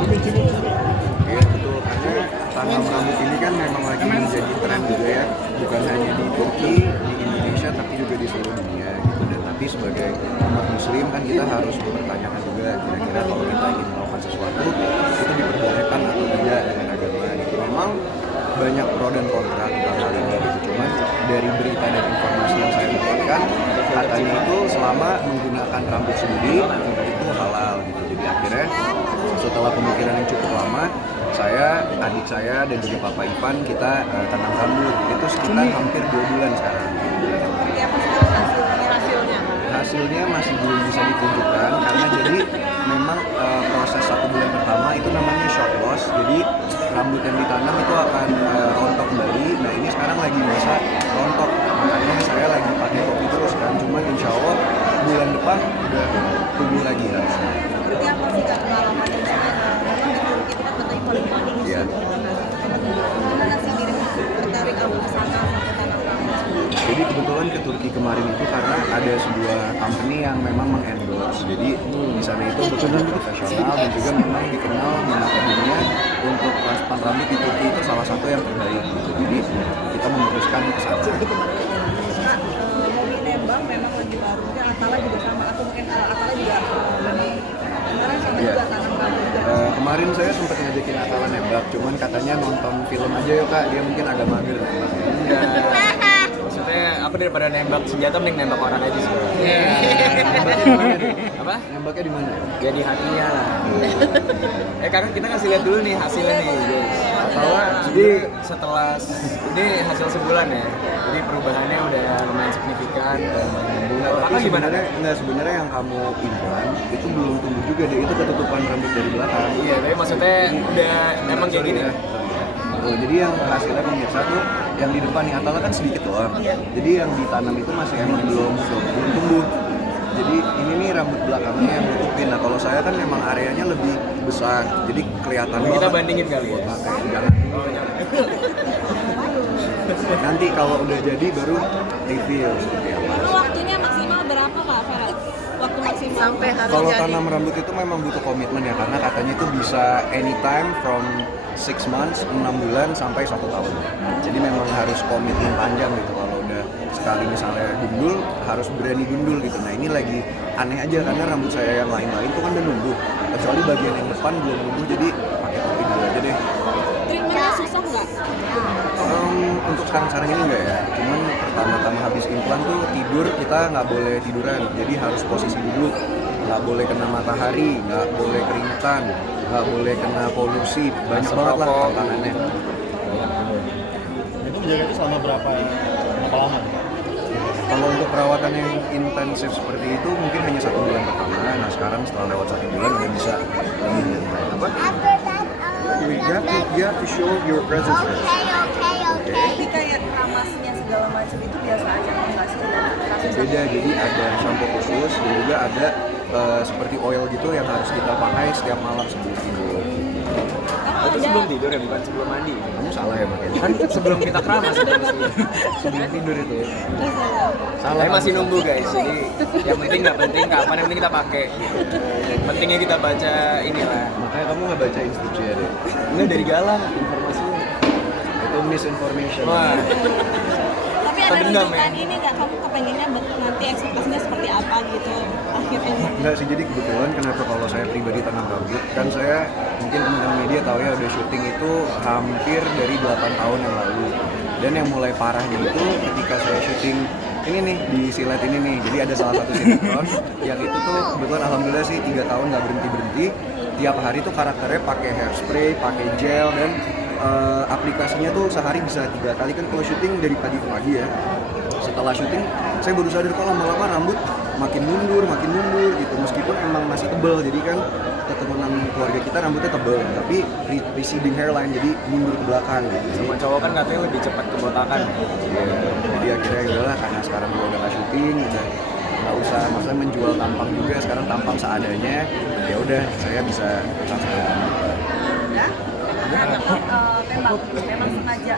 Iya betul, karena tanam rambut ini kan memang lagi menjadi tren juga ya, bukan hanya di Turki, di Indonesia, tapi juga di seluruh dunia gitu. Dan tapi sebagai umat muslim kan kita harus mempertanyakan juga kira-kira kalau kita ingin melakukan sesuatu itu diperbolehkan atau tidak dengan agama gitu. Memang banyak pro dan kontra tentang hal ini gitu. Cuman dari berita dan informasi yang saya dapatkan, katanya itu selama menggunakan rambut sendiri itu halal gitu. Jadi akhirnya setelah pemikiran yang cukup lama, saya, adik saya, dan juga Papa Ivan kita tanam rambut. Itu sekitar hampir 2 bulan sekarang. Seperti apa sekarang hasilnya? Hasilnya masih belum bisa ditunjukkan karena jadi memang proses 1 bulan pertama itu namanya shock loss. Jadi rambut yang ditanam itu akan rontok kembali. Nah ini sekarang lagi masa rontok, makanya saya lagi pakai topi terus kan. Cuman insya Allah bulan depan udah tumbuh lagi harusnya. Seperti apa sih Kak pengalamannya? Memang di Turki itu kan katanya paling mahal. Iya. Gimana sih diri tertarik kamu ke sana sampai tanam rambut? Jadi kebetulan ke Turki kemarin itu karena ada sebuah company yang memang mengendorse. Jadi di sana itu betul-betul profesional dan juga memang dikenal menata dunia untuk transplant rambut di Turki itu salah satu yang terbaik gitu. Jadi kita memutuskan ke sana. Kak, hobi nembak memang lagi baru. Mungkin Atala juga sama. Atau mungkin Atala juga memang kemarin sama juga tanam rambut. Kemarin saya sempat ngajakin Atala nembak, cuman katanya nonton film aja yuk Kak, dia mungkin agak mager nembaknya. Maksudnya apa daripada nembak senjata mending nembak orang aja sih. Nembaknya di mana nih? Apa? Nembaknya di mana? Ya di hatinya lah. Kakak kita kasih lihat dulu nih hasilnya nih guys. Atau jadi setelah ini hasil sebulan ya. Jadi perubahannya udah lumayan signifikan dan bunga. Kakak gimana? Enggak, sebenarnya yang kamu implan itu belum tumbuh juga deh, itu ketutupan rambut dari belakang. Iya, tapi maksudnya udah emang kayak gini. Oh, jadi yang hasilnya pemirsa tuh yang di depan nih Atala kan sedikit doang. Jadi yang ditanam itu masih emang belum tumbuh. Jadi ini nih rambut belakangnya yang nutupin. Nah kalau saya kan memang areanya lebih besar, jadi kelihatan Kita banget. bandingin kali ya. Jangan. Nanti kalau udah jadi baru review seperti apa. Lalu waktunya maksimal berapa Kak Vera? Waktu maksimal sampai harus Kalau jadi. tanam rambut itu memang butuh komitmen ya, karena katanya itu bisa anytime from 6 months, 6 bulan sampai 1 tahun. Jadi memang harus komitmen panjang gitu. Kalau udah sekali misalnya gundul, harus berani gundul gitu. Nah ini lagi aneh aja karena rambut saya yang lain-lain tuh kan udah numbuh. Kecuali bagian yang depan belum numbuh, jadi pakai topi dulu aja deh. Treatmentnya susah nggak? Untuk sekarang-sekarang ini enggak ya. Cuman pertama-tama habis implan tuh tidur kita nggak boleh tiduran. Jadi harus posisi duduk. Nggak boleh kena matahari, nggak boleh keringetan, nggak boleh kena polusi, banyak banget lah tantangannya. Itu menjaga itu selama berapa lama? Kalau untuk perawatan yang intensif seperti itu mungkin hanya 1 bulan pertama. Nah sekarang setelah lewat 1 bulan udah bisa lebih nyantai. Apa? You have to show your presence first. Jadi kayak ramasnya segala macam itu biasa aja nggak sih? Beda, jadi ada shampoo khusus dan juga ada seperti oil gitu yang harus kita pakai setiap malam sebelum tidur. Itu sebelum tidur ya, bukan sebelum mandi. Kamu salah ya makanya. Kan sebelum kita keramas Sebelum tidur itu ya. Saya masih nunggu guys, jadi yang penting nggak penting kapan, yang penting kita pakai. Pentingnya kita baca inilah. Makanya kamu nggak baca instruksi ya deh. Ini dari Galang informasinya. Itu misinformation. Wah, Tapi ada Terdendam, rujukan ya? ini nggak? Kamu kepengennya nanti ekspektasinya seperti apa gitu akhirnya? Enggak sih, jadi kebetulan kenapa kalau saya pribadi tanam rambut, kan saya mungkin teman-teman media tahu ya udah syuting itu hampir dari 8 tahun yang lalu. Dan yang mulai parahnya itu ketika saya syuting ini nih di silet ini nih, jadi ada salah satu sinetron yang itu tuh kebetulan alhamdulillah sih 3 tahun nggak berhenti tiap hari tuh karakternya pakai hairspray, pakai gel, dan aplikasinya tuh sehari bisa 3 kali kan kalau syuting dari pagi ke pagi ya. Setelah syuting saya baru sadar kalau lama-lama rambut makin mundur gitu, meskipun emang masih tebal. Jadi kan keturunan keluarga kita rambutnya tebal tapi receding hairline, jadi mundur ke belakang gitu. sama cowok kan katanya lebih cepat kebotakan. Iya, jadi akhirnya ya udahlah, karena sekarang gue udah nggak syuting, udah nggak usah maksudnya menjual tampang juga, sekarang tampang seadanya, ya udah saya bisa langsung. Tembak memang sengaja